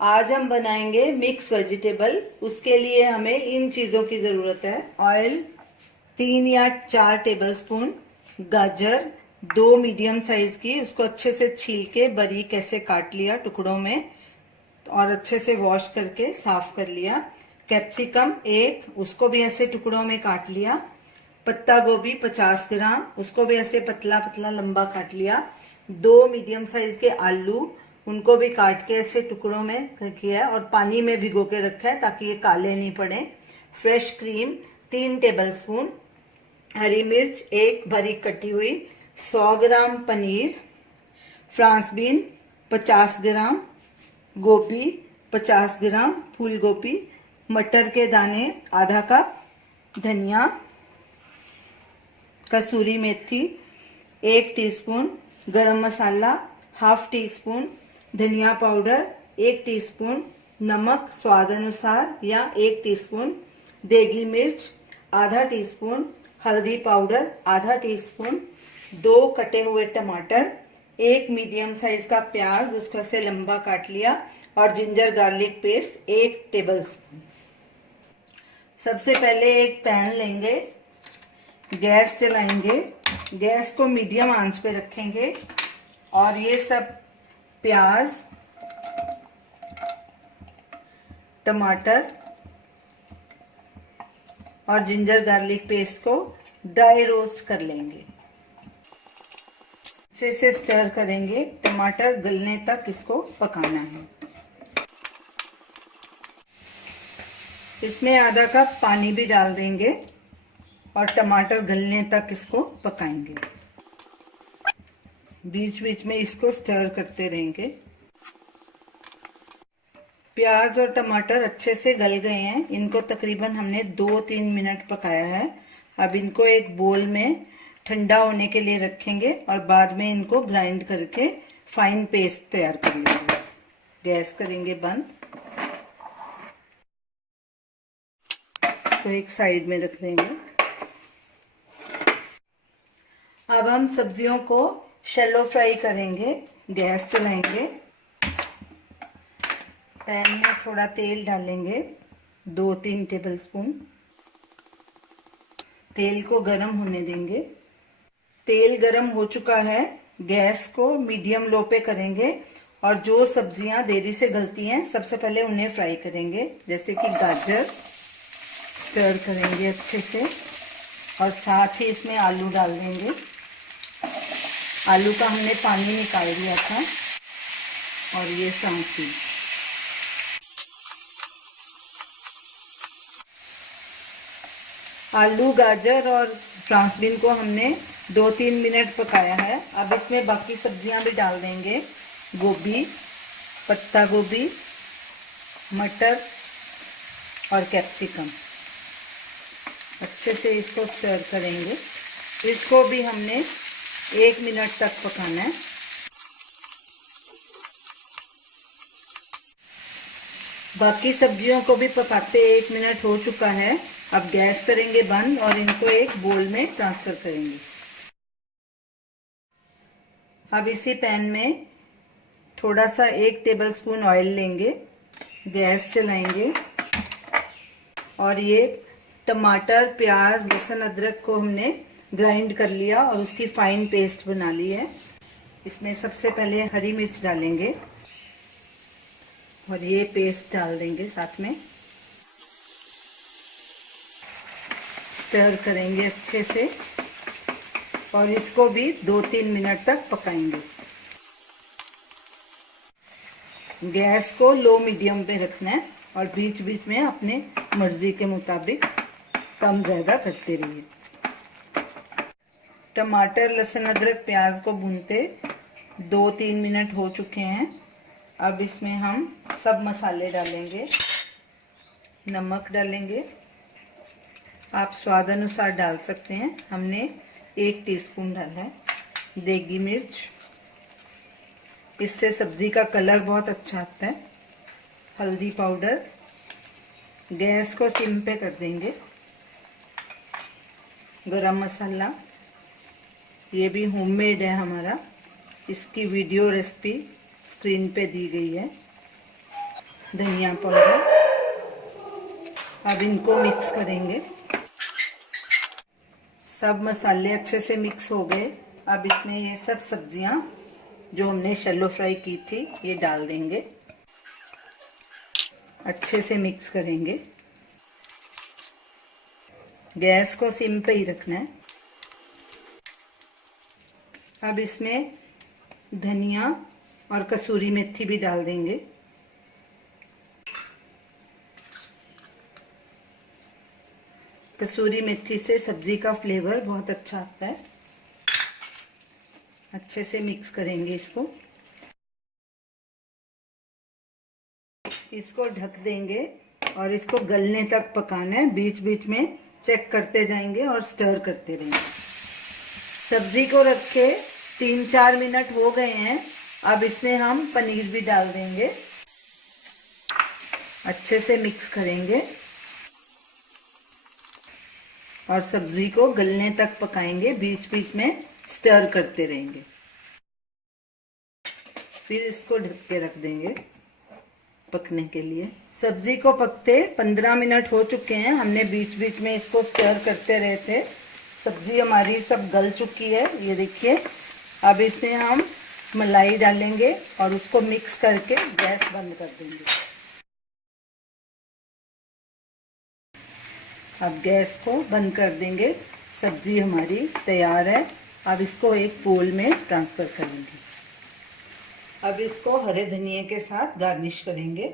आज हम बनाएंगे मिक्स वेजिटेबल। उसके लिए हमें इन चीज़ों की ज़रूरत है। ऑयल 3 या 4 टेबलस्पून, गाजर 2 मीडियम साइज की, उसको अच्छे से छील के बारीक ऐसे काट लिया टुकड़ों में और अच्छे से वॉश करके साफ कर लिया। कैप्सिकम 1, उसको भी ऐसे टुकड़ों में काट लिया। पत्ता गोभी 50 ग्राम, उसको भी ऐसे पतला पतला लंबा काट लिया। 2 मीडियम साइज के आलू, उनको भी काट के ऐसे टुकड़ों में किया है और पानी में भिगो के रखा है ताकि ये काले नहीं पड़े। फ्रेश क्रीम 3 टेबलस्पून, हरी मिर्च 1 बारीक कटी हुई, 100 ग्राम पनीर, फ्रांस बीन 50 ग्राम, गोभी 50 ग्राम, फूल गोभी, मटर के दाने आधा कप, धनिया, कसूरी मेथी 1 टीस्पून, गरम मसाला हाफ टी स्पून, धनिया पाउडर 1 टीस्पून, नमक स्वाद अनुसार या 1 टीस्पून, देगी मिर्च आधा टीस्पून, हल्दी पाउडर आधा टीस्पून, 2 कटे हुए टमाटर, 1 मीडियम साइज का प्याज, उसको ऐसे लंबा काट लिया और जिंजर गार्लिक पेस्ट 1 टेबलस्पून। सबसे पहले एक पैन लेंगे, गैस जलाएंगे, गैस को मीडियम आंच पे रखेंगे और ये सब प्याज, टमाटर और जिंजर गार्लिक पेस्ट को ड्राई रोस्ट कर लेंगे। अच्छे से स्टर करेंगे, टमाटर गलने तक इसको पकाना है। इसमें आधा कप पानी भी डाल देंगे और टमाटर गलने तक इसको पकाएंगे। बीच बीच में इसको स्टर करते रहेंगे। प्याज और टमाटर अच्छे से गल गए हैं, इनको तकरीबन हमने 2-3 मिनट पकाया है। अब इनको एक बोल में ठंडा होने के लिए रखेंगे और बाद में इनको ग्राइंड करके फाइन पेस्ट तैयार कर लेंगे। गैस करेंगे बंद, तो एक साइड में रख देंगे। अब हम सब्जियों को शैलो फ्राई करेंगे। गैस चलाएंगे, पैन में थोड़ा तेल डालेंगे, 2-3 टेबलस्पून। तेल को गरम होने देंगे। तेल गरम हो चुका है, गैस को मीडियम लो पे करेंगे और जो सब्जियां देरी से गलती हैं सबसे पहले उन्हें फ्राई करेंगे। जैसे कि गाजर स्टर करेंगे अच्छे से और साथ ही इसमें आलू डाल देंगे। आलू का हमने पानी निकाल दिया था और ये साथ ही आलू, गाजर और फ्रांस बीन को हमने 2-3 मिनट पकाया है। अब इसमें बाकी सब्जियां भी डाल देंगे, गोभी, पत्ता गोभी, मटर और कैप्सिकम। अच्छे से इसको स्टर करेंगे। इसको भी हमने 1 मिनट तक पकाना है। बाकी सब्जियों को भी पकाते 1 मिनट हो चुका है। अब गैस करेंगे बंद और इनको एक बोल में ट्रांसफर करेंगे। अब इसी पैन में थोड़ा सा 1 टेबलस्पून ऑयल लेंगे, गैस चलाएंगे और ये टमाटर, प्याज, लहसुन, अदरक को हमने ग्राइंड कर लिया और उसकी फाइन पेस्ट बना ली है। इसमें सबसे पहले हरी मिर्च डालेंगे और ये पेस्ट डाल देंगे साथ में। स्टर करेंगे अच्छे से और इसको भी 2-3 मिनट तक पकाएंगे। गैस को लो मीडियम पे रखना है और बीच बीच में अपने मर्जी के मुताबिक कम ज़्यादा करते रहिए। टमाटर, लहसुन, अदरक, प्याज को भूनते 2-3 मिनट हो चुके हैं। अब इसमें हम सब मसाले डालेंगे। नमक डालेंगे, आप स्वाद अनुसार डाल सकते हैं, हमने 1 टीस्पून डाला है। देगी मिर्च, इससे सब्जी का कलर बहुत अच्छा आता है। हल्दी पाउडर, गैस को सिम पे कर देंगे। गरम मसाला, ये भी होममेड है हमारा, इसकी वीडियो रेसिपी स्क्रीन पे दी गई है। धनिया पाउडर। अब इनको मिक्स करेंगे। सब मसाले अच्छे से मिक्स हो गए। अब इसमें ये सब सब्जियां जो हमने शैलो फ्राई की थी ये डाल देंगे। अच्छे से मिक्स करेंगे। गैस को सिम पे ही रखना है। अब इसमें धनिया और कसूरी मेथी भी डाल देंगे। कसूरी मेथी से सब्जी का फ्लेवर बहुत अच्छा आता है। अच्छे से मिक्स करेंगे इसको। इसको ढक देंगे और इसको गलने तक पकाना है। बीच बीच में चेक करते जाएंगे और स्टर करते रहेंगे। सब्जी को रख के 3-4 मिनट हो गए हैं। अब इसमें हम पनीर भी डाल देंगे। अच्छे से मिक्स करेंगे और सब्जी को गलने तक पकाएंगे। बीच बीच में स्टर करते रहेंगे। फिर इसको ढक के रख देंगे पकने के लिए। सब्जी को पकते 15 मिनट हो चुके हैं। हमने बीच बीच में इसको स्टर करते रहे थे। सब्जी हमारी सब गल चुकी है, ये देखिए। अब इसमें हम मलाई डालेंगे और उसको मिक्स करके गैस बंद कर देंगे। अब गैस को बंद कर देंगे। सब्जी हमारी तैयार है। अब इसको एक बोल में ट्रांसफर करेंगे। अब इसको हरे धनिए के साथ गार्निश करेंगे।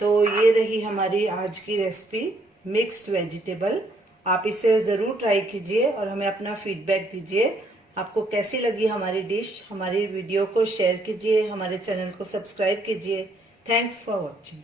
तो ये रही हमारी आज की रेसिपी मिक्स्ड वेजिटेबल। आप इसे ज़रूर ट्राई कीजिए और हमें अपना फीडबैक दीजिए। आपको कैसी लगी हमारी डिश। हमारी वीडियो को शेयर कीजिए, हमारे चैनल को सब्सक्राइब कीजिए। Thanks for watching.